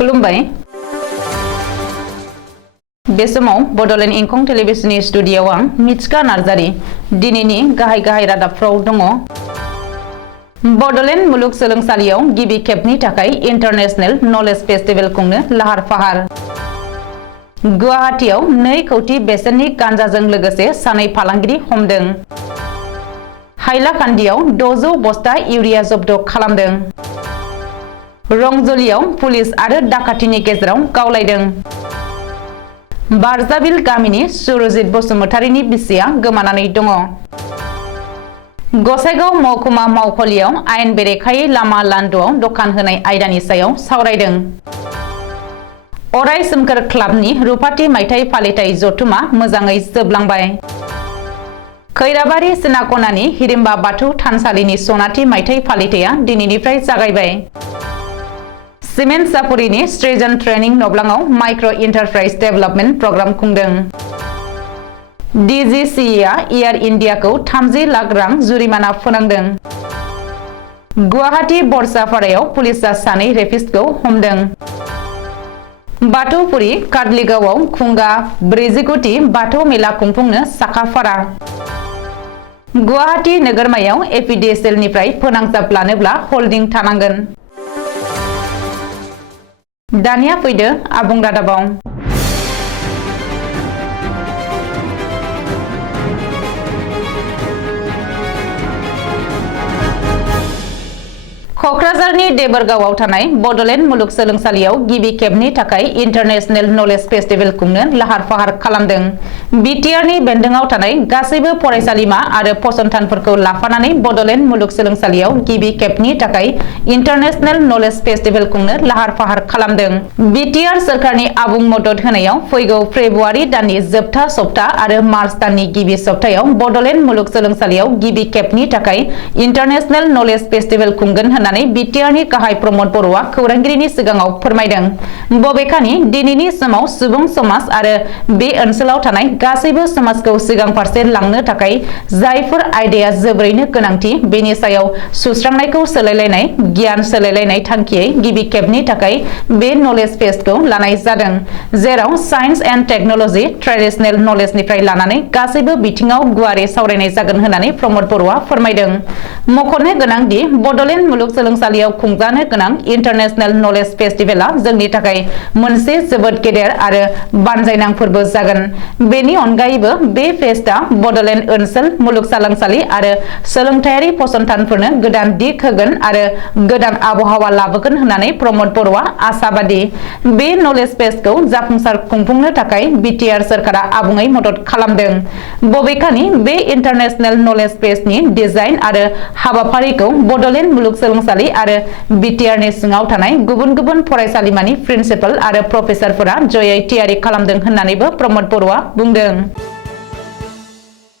खुलुमबाय बे समाव बडलेण्ड इंखं टेलिभिजननि स्टुडियोआव आं मिथिका नार्जारी दिनैनि गाहाय रादाबफ्राव दङ। बडलेण्ड मुलुगसोलोंसालियाव गिबि खेबनि थाखाय इंटरनेशनल नलेज फेस्टिवल खुंनो लाहार फाहार। गुवाहाटीआव 2 कौटि बेसेननि गांजाजों लोगोसे सानै फालांगिरि हमदों। हाइलाकान्दियाव 600 बस्ता इउरिया जब्द खालामदों। रंजलियाव पुलिस आरो डाकातिनि गेजेराव गावलायदों। बारजाबिल गामिनि सुरजित बसुमतारीनि बिसिया गोमानानै दङ। गसाइगाव महकुमा मावख'लियाव आयेन बेरेखायै लामा लान्दोआव दखान होनाय आयदानि सायाव सावरायदों। अराय सोमखोर क्लाबनि रुपाथि मायथाइ फालिथाय जथुमा मोजाङै जोबलांबाय। खैराबारि सिनाखनानि हिरिम्बा बाथौ थानसालिनि सनाथि मायथाइ फालिथाया दिनैनिफ्राय जागायबाय। सिमेन्ट सापुरिनि स्ट्रेजन ट्रेनिं नब्लाङाव माइक्र' इन्टारप्राइज डेभेलपमेन्ट प्रग्राम खुंदों। DGCA एयार इन्डियाखौ 30 लाख रां जुरिमाना फोनांदों। गुवाहाटी बरसापारायाव पुलिसआ सानै रेपिस्टखौ हमदों। बाथौपुरी कादलिगावआव खुंगा 49थि बाथौ मेला खुंफुंनो साखाफारा। गुवाहाटी नोगोरमायाव एपिडिएसएलनिफ्राय फोनांजाब लानोब्ला हल्डिं थानांगोन। दानिया फैदो आबुं रादाबाव। कक्राझारनि देबोरगावआव थानाय बडलेण्ड मुलुगसोलोंसालियाव गिबि खेबनि थाखाय इन्टारनेशनल नलेज फेस्टिवल खुंनो लाहार फाहार खालामदों। बिटिआरनि बेन्दोंआव थानाय गासैबो फरायसालिमा आरो फसंथानफोरखौ लाफानानै बडलेण्ड मुलुगसोलोंसालियाव गिबि खेबनि थाखाय इन्टारनेशनल नलेज फेस्टिवल खुंनो लाहार फाहार खालामदों। बिटिआर सोरखारनि आबुं मदद होनायाव फैगौ फेब्रुवारि दाननि जोबथा सप्ता आरो मार्च दाननि गिबि सप्तायाव बडलेण्ड मुलुगसोलोंसालियाव गिबि खेबनि थाखाय इन्टारनेशनल नलेज फेस्टिवल खुंगोन होननानै बिटिआरनि गाहाय प्रमद बर'आ खौरांगिरिनि सिगाङाव फोरमायदों। बबेखानि दिनैनि समाव सुबुं समाज आरो बे ओनसोलाव थानाय गासैबो समाजखौ सिगां फारसे लांनो थाखाय जायफोर आयदाया जोबोरैनो गोनांथि बेनि सायाव सुस्रांनायखौ सोलायलायनाय गियान सोलायलायनाय थांखियै गिबि खेबनि थाखाय बे नलेज फेस्टखौ लानाय जादों, जेराव साइन्स एन्ड टेक्न'लजि ट्रेडिशनेल नलेजनिफ्राय लानानै गासैबो बिथिङाव गुवारै सावरायनाय जागोन होननानै प्रमद बर'आ फोरमायदों। मख'नो गोनांदि बडलेण्ड मुलुगसोलोंसालियाव खुंजानो गोनां इन्टारनेशनल नलेज फेस्टिवला जोंनि थाखाय मोनसे जोबोद गेदेर आरो बानजायनां फोरबो जागोन। बेनि अनगायैबो बे फेस्टआ बडलेण्ड ओनसोल मुलुगसोलोंसालि आरो सोलोंथायारि फसंथानफोरनो गोदान दिग होगोन आरो गोदान आबहावा लाबोगोन होननानै प्रमद बर'आ आसाबादि। बे नलेज फेस्टखौ जाफुंसार खुंफुंनो थाखाय बिटिआर सोरखारा आबुङै मदद खालामदों। बबेखानि बे इन्टारनेशनल नलेज फेस्टनि डिजाइन आरो हाबाफारिखौ बडलेण्ड मुलुगसोलोंसालि आरो बिटिआरनि सिङाव थानाय गुबुन गुबुन फरायसालिमानि प्रिन्सिपाल आरो प्रफेसारफोरा जयै थियारि खालामदों होननानैबो प्रमद बर'आ बुंदों।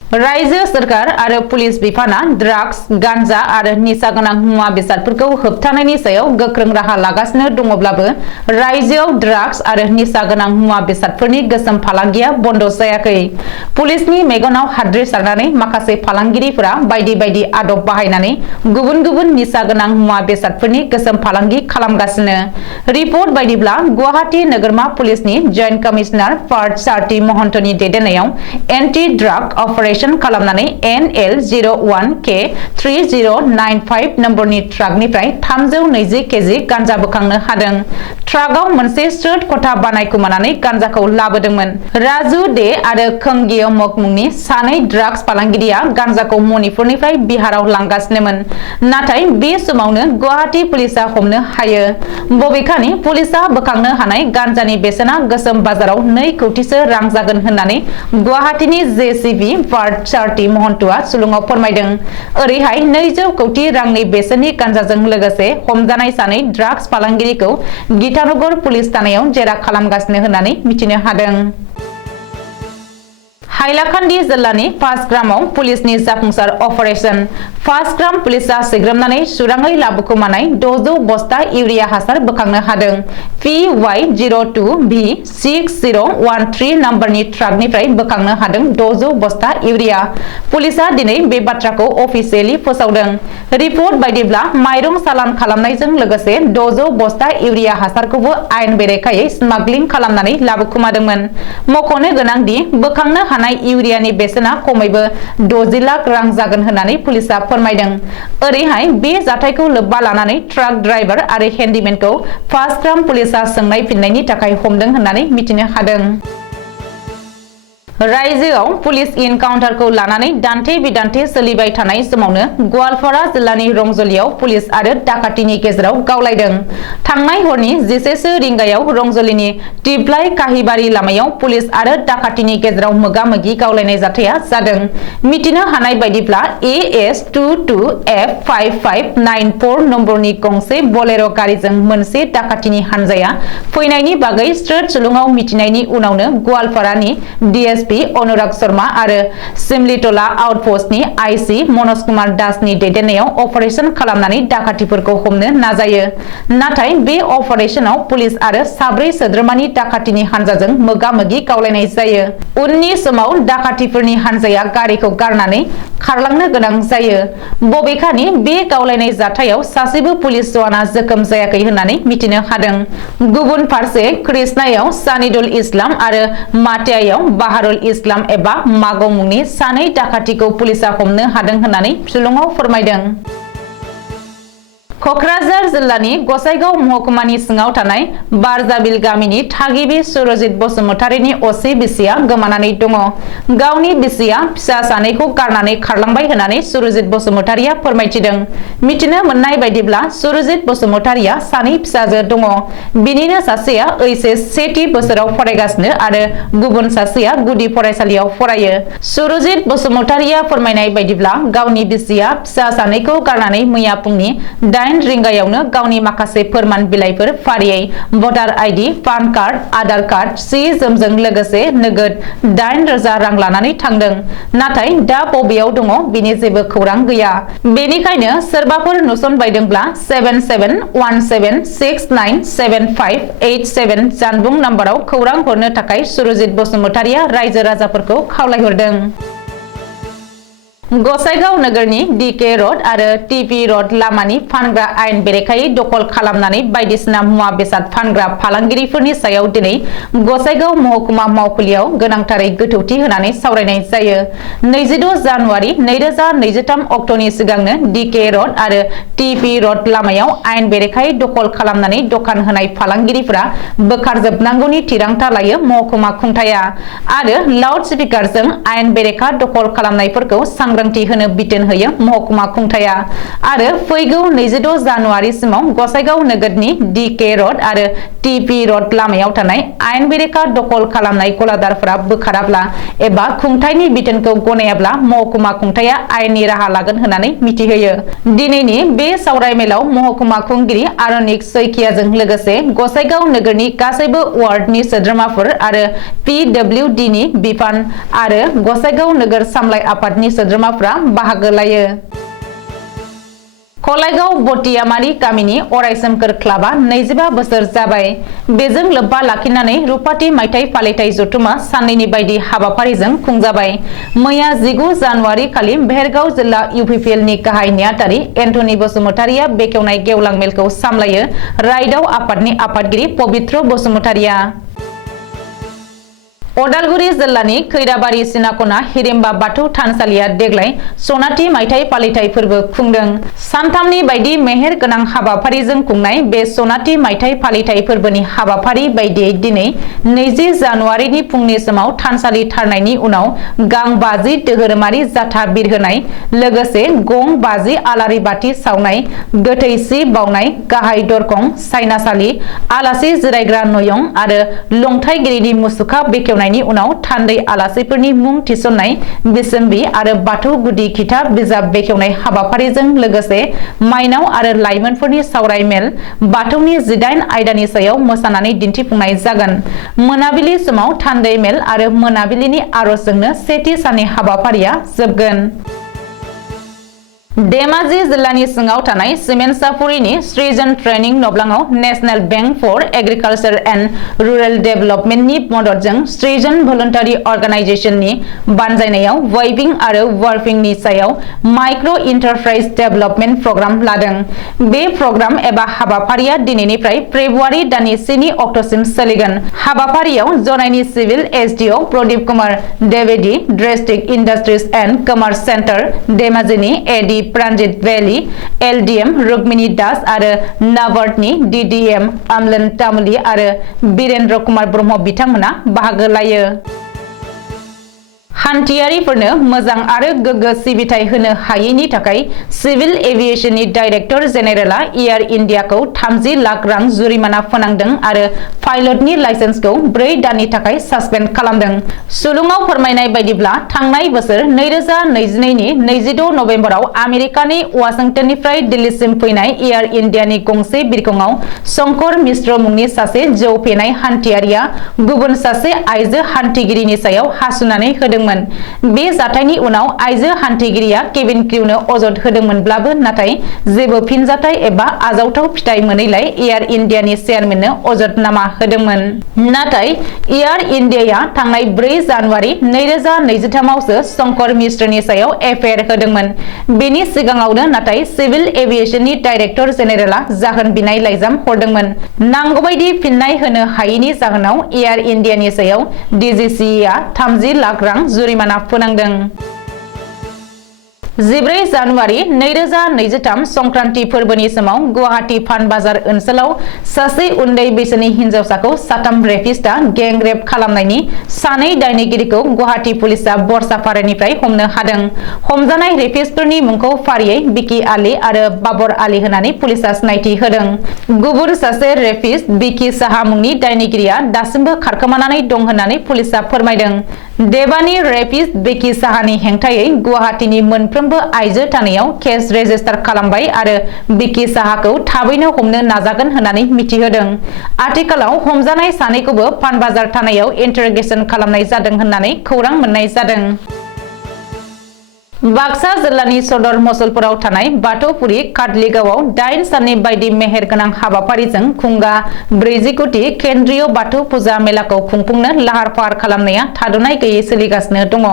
रायजो सोरखार आरो पुलिस बिफाना ड्राग्स, गान्जा आरो निसा गोनां मुवा बेसादफोरखौ होबथानायनि सायाव गोख्रों राहा लागासिनो दङब्लाबो रायजोआव ड्राग्स आरो निसा गोनां मुवा बेसादफोरनि गोसोम फालांगिया बन्द जायाखै। पुलिसनि मेगनाव हाद्रि सारनानै माखासे फालांगिरिफोरा बायदि बायदि आदब बाहायनानै गुबुन गुबुन निसा गोनां मुवा बेसादफोरनि गोसोम फालांगि खालामगासिनो। रिपर्ट बायदिब्ला गुवाहाटी नोगोरमा पुलिसनि जइन्ट कमिशनार पार्थ सारथि महन्तनि दैदेननायाव एन्टि ड्राग अपारेशन खालामनानै NL01K3095 नम्बरनि ट्राकनिफ्राय 320 केजि गान्जा बोखांनो हादों। ट्राकआव मोनसे स्रोद खथा बानायखुमानानै गान्जाखौ लाबोदोंमोन। राजु दे आरो खोंगियमक मुंनि सानै ड्राग्स फालांगिरिया गान्जाखौ मणिपुरनिफ्राय बिहाराव लांगासिनोमोन। नाथाय बे समावनो गुवाहाटी पुलिसआ हमनो हायो। बबेखानि पुलिसआ बोखांनो हानाय गान्जानि बेसेना गोसोम बाजाराव 2 कौटिसो रां जागोन होननानै गुवाहाटीनि जेसिबि पार्थ सारथि महन्तआ सुलुङाव फोरमायदों। ओरैहाय 200 कौटि रांनि बेसेननि गान्जाजों लोगोसे हमजानाय सानै ड्राग्स फालांगिरिखौ गीतानगर पुलिस थानायाव जेरा खालामगासिनो होननानै मिथिनो हादों। हाइलाकान्दि जिल्लानि फार्स्टग्रामाव पुलिसनि जाफुंसार अपारेशन फार्स्टग्राम पुलिसा सिग्रोमनानै सुराङै लाबोखोमानाय 600 बस्ता इउरिया हासार बोखांनो हादों। PY02B6013 नम्बरनि ट्राकनिफ्राय बोखांनो हादों 600 बस्ता इउरिया। पुलिसा दिनै बे बाथ्राखौ अफिसियेलि फोसावदों। रिपर्ट बायदिब्ला माइरं सालान खालामनायजों लोगोसे 600 बस्ता इउरिया हासारखौबो आयेन बेरेखायै स्मागलिं खालामनानै लाबोखोमादोंमोन। मख'नो गोनांदि बोखांनो हानाय इउरियानि बेसेना खमैबो 60 लाख रां जागोन होननानै पुलिसा फोरमायदों। ओरैहाय बे जाथायखौ लोब्बा लानानै ट्राक ड्राइभार आरो हेन्डीमेनखौ फार्स्टग्राम पुलिसा सोंनाय फिननायनि थाखाय हमदों होननानै मिथिनो हादों। रायजोआव पुलिस इनकाउन्टारखौ लानानै दान्थे बिदान्थे सोलिबाय थानाय समावनो गवालपारा जिल्लानि रंजलियाव पुलिस आरो डाकातिनि गेजेराव गावलायदों। थांनाय हरनि 11 रिंगायाव रंजलिनि टिप्लाइ काहिबारि लामायाव पुलिस आरो डाकातिनि गेजेराव मोगा-मोगि गावलायनाय जाथाया जादों। मिथिनो हानाय बायदिब्ला AS22F5594 नम्बरनि गंसे बोलेरो गारिजों मोनसे डाकातिनि हानजाया फैनायनि बागै स्रोद सुलुङाव मिथिनायनि उनावनो गवालपारानि DSP अनुराग शर्मा आरो सिमलिटला आउटपोस्टनि आईसी मनोज कुमार दासनि दैदेननायाव अपारेशन खालामनानै डाकातिफोरखौ हमनो नाजायो। नाथाय बे अपारेशनाव पुलिस आरो साब्रै सोद्रोमानि डाकातिनि हानजाजों मोगा-मोगि गावलायनाय जायो। उननि समाव डाकातिफोरनि हानजाया गारिखौ गारनानै खारलांनो गोनां जायो। बबेखानि बे गावलायनाय जाथायाव सासेबो पुलिस जवाना जोखोम जायाखै होननानै मिथिनो हादों। गुबुन फारसे कृष्णायाव सानिदुल इस्लाम आरो माटियायाव बाहारुल इस्लाम एबा मागो मुंनि सानै डाकातिखौ पुलिसा हमनो हादों होननानै सुलुङाव फोरमायदों। कक्राझार जिल्लानि गसाइगाव महकुमानि सिङाव थानाय बारजाबिल गामिनि थागिबि सुरजित बसुमतारीनि असे बिसिया गोमानानै दङ। गावनि बिसिया फिसा सानैखौ गारनानै खारलांबाय होननानै सुरजित बसुमतारीया फोरमायथिदों। मिथिनो मोननाय बायदिब्ला सुरजित बसुमतारीया सानै फिसाजो दङ। बिनिनो सासेया ओइचएस सेथि बोसोराव फरायगासिनो आरो गुबुन सासेया गुदि फरायसालियाव फरायो। सुरजित बसुमतारीया फोरमायनाय बायदिब्ला गावनि बिसिया फिसा सानैखौ गारनानै मैया फुंनि 8 रिंगायावनो गावनि माखासे फोरमान बिलाइफोर फारियै voter ID, PAN card, Aadhaar card, सि जोमजों लोगोसे नोगोद 8,000 रां लानानै थांदों। नाथाय दा बबेयाव दङ बिनि जेबो खौरां गैया। बेनिखायनो सोरबाफोर नुसनबायदोंब्ला 7717697587 जानबुं नाम्बाराव खौरां हरनो थाखाय सुरजित बसुमतारीया रायजो राजाफोरखौ खावलायहरदों। गसाइगाव नोगोरनि DK रड आरो TP रड लामानि फानग्रा आयेन बेरेखायै दखल खालामनानै बायदिसिना मुवा बेसाद फानग्रा फालांगिरिफोरनि सायाव दिनै गसाइगाव महकुमा मावखुलियाव गोनांथारै गोथौथि होनानै सावरायनाय जायो। 26 जानुवारि 2023 अक्ट'नि सिगांनो DK रड आरो TP रड लामायाव आयेन बेरेखायै दखल खालामनानै दखान होनाय फालांगिरिफोरा बोखारजोबनांगौनि थिरांथा लायो महकुमा खुंथाया आरो लाउड स्पिकारजों आयेन बेरेखा दखल खालामनायफोरखौ सांग्रांथि होनो बिथोन होयो महकुमा खुंथाया आरो फैगौ 26 जानुवारिसिमाव गसाइगाव नोगोरनि DK रड आरो TP रड लामायाव थानाय आयेन बेरेखा दखल खालामनाय गलादारफोरा बोखाराब्ला एबा खुंथायनि बिथोनखौ गनायाब्ला महकुमा खुंथाया आयेननि राहा लागोन होननानै मिथिहोयो। दिनैनि बे सावरायमेलाव महकुमा खुंगिरि आरनिक सैकियाजों लोगोसे गसाइगाव नोगोरनि गासैबो वार्डनि सोद्रोमाफोर आरो PWD नि बिफान आरो गसाइगाव नोगोर सामलाय आफादनि सोद्रोमाफ्रा बाहागो लायो। कलाइगाव बटियामारि गामिनि अरायसोमखोर क्लाबा 25 बोसोर जाबाय। बेजों लोब्बा लाखिनानै रुपाथि मायथाइ फालिथाय जथुमा साननैनि बायदि हाबाफारिजों खुंजाबाय। मैया 19 जानुवारि खालि भेरगाव जिल्ला UPPL नि गाहाय नेहाथारि एन्टनी बसुमतारीया बेखेवनाय गेवलां मेलखौ सामलायो। रायदाव आफादनि आफादगिरि पबित्र बसुमतारीया। अदालगुरि जिल्लानि खैराबारि सिनाखना हिरिम्बा बाथौ थानसालिया देग्लाय सनाथि मायथाइ फालिथाय फोरबो खुंदों। सानथामनि बायदि मेहेर गोनां हाबाफारिजों खुंनाय बे सनाथि मायथाइ फालिथाय फोरबोनि हाबाफारि बायदियै दिनै 20 जानुवारिनि फुंनि समाव थानसालि थारनायनि उनाव गां 50 धोरोमारि जाथा बिरहोनाय लोगोसे गं 50 आलारि बाथि सावनाय, गोथै सि बावनाय, गाहाय दरखं, सायनासालि, आलासि जिरायग्रा नयं आरो लंथाइगिरिनि मुसुखा बेखेवनाय बेखेवनायनि उनाव थान्दै आलासिफोरनि मुं थिसननाय बिसोम्बि आरो बाथौ गुदि खिथाब बिजाब बेखेवनाय हाबाफारिजों लोगोसे माइनाव आरो लाइमोनफोरनि सावराय मेल बाथौनि 18 आयदानि सायाव मोसानानै दिन्थिफुंनाय जागोन। मोनाबिलि समाव थान्दै मेल आरो मोनाबिलिनि आरजजोंनो सेथि साननि हाबाफारिया जोबगोन। धेमाजि जिल्लानि सिङाव थानाय सिमेन्सापुरिनि सृजन ट्रेनिं नब्लाङाव national bank for agriculture and rural डेभेलपमेन्टनि मददजों सृजन भलुन्टारि अर्गानाइजेसननि बानजायनायाव वेबिं आरो वार्पिंनि सायाव माइक्र' इन्टारप्राइज डेभेलपमेन्ट प्रग्राम लादों। बे प्रग्राम एबा हाबाफारिया दिनैनिफ्राय फेब्रुवारि दाननि 7 अक्ट'सिम सोलिगोन। हाबाफारियाव जनायनि civil SDO Pradeep Kumar Dwivedi, district industries and commerce centre धेमाजिनि एडि प्रान्जित भेली, एलडिएम रुक्मिणी दास आरो नाबार्डनि डिडिएम अमलेन तामुली आरो बीरेन्द्र कुमार ब्रह्म बिथांमोना बाहागो लायो। हान्थियारिफोरनो मोजां आरो गोग्गो सिबिथाय होनो हायैनि थाखाय सिभिल एभिएशननि डाइरेक्टर जेनेरेलआ एयार इन्डियाखौ 30 लाख रां जुरिमाना फोनांदों आरो पाइलटनि लाइसेन्सखौ 4 दाननि थाखाय सासपेन्ड खालामदों। सुलुङाव फोरमायनाय बायदिब्ला थांनाय बोसोर 2022 नि 26 नबेम्बराव आमेरिकानि वाशिंटननिफ्राय दिल्लीसिम फैनाय एयार इन्डियानि गंसे बिरखंआव शंकर मिश्र मुंनि सासे जौ फेनाय हान्थियारिया गुबुन सासे आइजो हान्थिगिरिनि सायाव हासुनानै होदोंमोन। बे जाथायनि उनाव आइजो हान्थिगिरिया केबिन क्रिउनो अजद होदोंमोनब्लाबो नाथाय जेबो फिनजाथाय एबा आजावथाव फिथाय मोनैलाय एयार इन्डियानि चेयारमेननो अजदनामा होदोंमोन। नाथाय एयार इन्डियाया थांनाय 4 जानुवारि 2023 आवसो शंकर मिश्रनि सायाव एफआइआर होदोंमोन। बेनि सिगाङावनो नाथाय सिभिल एभिएशननि डाइरेक्टर जेनेरेलआ जाहोन बिनाय लाइजाम हरदोंमोन। नांगौबायदि फिननाय होनो हायैनि जाहोनाव एयार इन्डियानि सायाव डिजिसिएआ 30 लाख रां जुरिमाना फोनांदों। 14 जानुवारि 2023 संक्रान्ति फोरबोनि समाव गुवाहाटी फानबाजार ओनसोलाव सासे उन्दै बैसोनि हिनजावसाखौ साथाम रेपिस्टआ गें रेप खालामनायनि 2 दायनिगिरिखौ गुवाहाटी पुलिसआ बरसापारानिफ्राय हमनो हादों। हमजानाय रेपिस्टफोरनि मुंखौ फारियै बिकी आली आरो बाबर आली होननानै पुलिसआ सिनायथि होदों। गुबुन सासे रेपिस्ट बिकी साहा मुंनि दायनिगिरिया दासिमबो खारखोमानानै दं होननानै पुलिसआ फोरमायदों। देबानि रेपिस्ट बिकी साहानि हेंथायै गुवाहाटीनि मोनफ्रोम आइजो थानायाव केस रेजिस्टार खालामबाय आरो बिकी साहाखौ थाबैनो हमनो नाजागोन होननानै मिथिहोदों। आथिखालाव हमजानाय सानैखौबो फानबाजार थानायाव इन्टारोगेसन खालामनाय जादों होननानै खौरां मोननाय जादों। बाक्सा जिल्लानि सदर मसलपुराव थानाय बाथौपुरि काटलिगावआव 8 साननि बायदि मेहेर गोनां हाबाफारिजों खुंगा 40 कोटि केन्द्रीय बाथौ फुजा मेलाखौ खुंफुंनो लाहार फाहार खालामनाया थाद'नाय गैयै सोलिगासिनो दङ।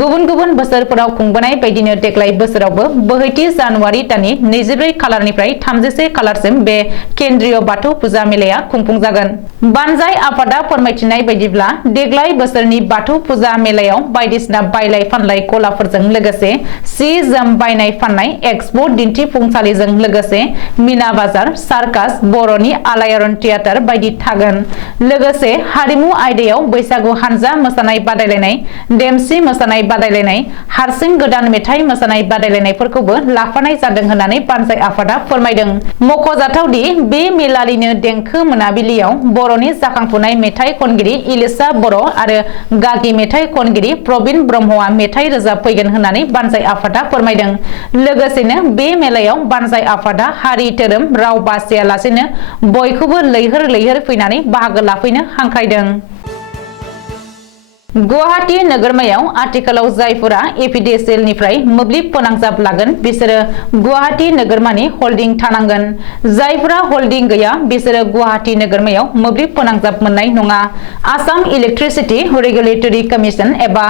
गुबुन गुबुन बोसोरफोराव खुंबोनाय बायदिनो देग्लाय बोसोरावबो 32 जानुवारि दाननि 24 खालारनिफ्राय 31 खालारसिम बे केन्द्रीय बाथौ फुजा मेलाया खुंफुंजागोन। बानजाय आफादा फोरमायथिनाय बायदिब्ला देग्लाय बोसोरनि बाथौ फुजा मेलायाव बायदिसिना बायलाय फानलाय गलाफोरजों लोगोसे सि जोम बायनाय फाननाय एक्सपो दिन्थिफुंसालिजों लोगोसे मीना बाजार, सार्कास, बर'नि आलायारन थियेटार बायदि थागोन। लोगोसे हारिमु आयदायाव बैसागु हानजा मोसानाय बादायलायनाय, देमसि मोसानाय बादायलायनाय, हारसिं गोदान मेथाइ मोसानाय बादायलायनायफोरखौबो लाफानाय जादों होननानै बानजाय आफादा फोरमायदों। मख'जाथावदि बे मेलानिनो देंखो मोनाबिलियाव बर'नि जाखांफुनाय मेथाइ खनगिरि इलिसा बर' आरो गागि मेथाइ खनगिरि प्रबिन ब्रह्मआ मेथाइ रोजाबफैगोन होननानै बानजाय आफादा फोरमायदों। लोगोसेनो बे मेलायाव बानजाय आफादा हारि धोरोम राव बासियालासेनो बयखौबो लैहोर लैहोर फैनानै बाहागो लाफैनो हांख्रायदों। गुवाहाटी नोगोरमायाव आथिखालाव जायफोरा एपिडिसिएलनिफ्राय मोब्लिब फोनांजाब लागोन बिसोरो गुवाहाटी नोगोरमानि हल्डिं थानांगोन। जायफोरा हल्डिं गैया बिसोरो गुवाहाटी नोगोरमायाव मोब्लिब फोनांजाब मोननाय नङा। आसाम इलेक्ट्रिसिटि रेगुलेटरि कमिसन एबा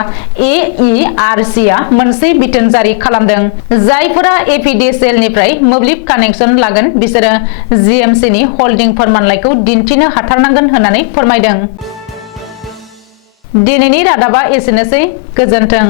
AERCआ मोनसे बिथोन जारि खालामदों। जायफोरा एपिडिसिएलनिफ्राय मोब्लिब कानेक्सन लागोन बिसोरो GMCनि हल्डिं फोरमानलाइखौ दिन्थिनो हाथारनांगोन होननानै फोरमायदों। दिनैनि रादाबा एसेनोसै। गोजोन्थों।